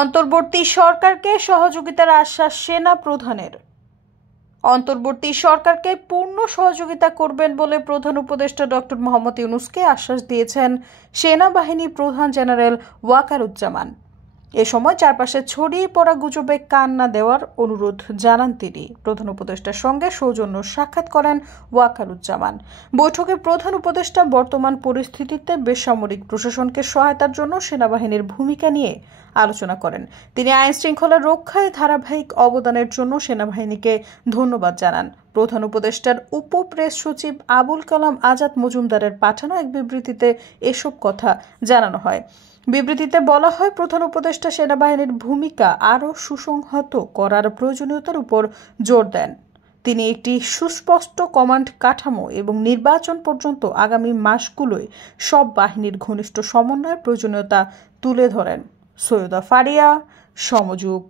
অন্তর্বর্তী সরকারকে সহযোগিতার আশ্বাস সেনা প্রধানের। অন্তর্বর্তী সরকারকে পূর্ণ সহযোগিতা করবেন বলে প্রধান উপদেষ্টা ডক্টর মোহাম্মদ ইউনূসকে আশ্বাস দিয়েছেন সেনাবাহিনী প্রধান জেনারেল ওয়াকারুজ্জামান। এ সময় চারপাশে ছড়িয়ে পড়া গুজবে কান না দেওয়ার অনুরোধ জানান তিনি। প্রধান উপদেষ্টার সঙ্গে সৌজন্য সাক্ষাৎ করেন ওয়াকারুজ্জামান। বৈঠকে প্রধান উপদেষ্টা বর্তমান পরিস্থিতিতে বেসামরিক প্রশাসনকে সহায়তার জন্য সেনাবাহিনীর ভূমিকা নিয়ে আলোচনা করেন। তিনি আইন শৃঙ্খলা রক্ষায় ধারাবাহিক অবদানের জন্য সেনাবাহিনীকে ধন্যবাদ জানান। প্রধান উপদেষ্টার উপ প্রেস সচিব আবুল কালাম আজাদ মজুমদারের পাঠানো এক বিবৃতিতে এসব কথা জানানো হয়। বিবৃতিতে বলা হয়, প্রধান উপদেষ্টা সেনাবাহিনীর ভূমিকা আরও সুসংহত করার প্রয়োজনীয়তার উপর জোর দেন। তিনি একটি সুস্পষ্ট কমান্ড কাঠামো এবং নির্বাচন পর্যন্ত আগামী মাসগুলোয় সব বাহিনীর ঘনিষ্ঠ সমন্বয়ের প্রয়োজনীয়তা তুলে ধরেন। সৈয়দা ফারিয়া, সমযুগ।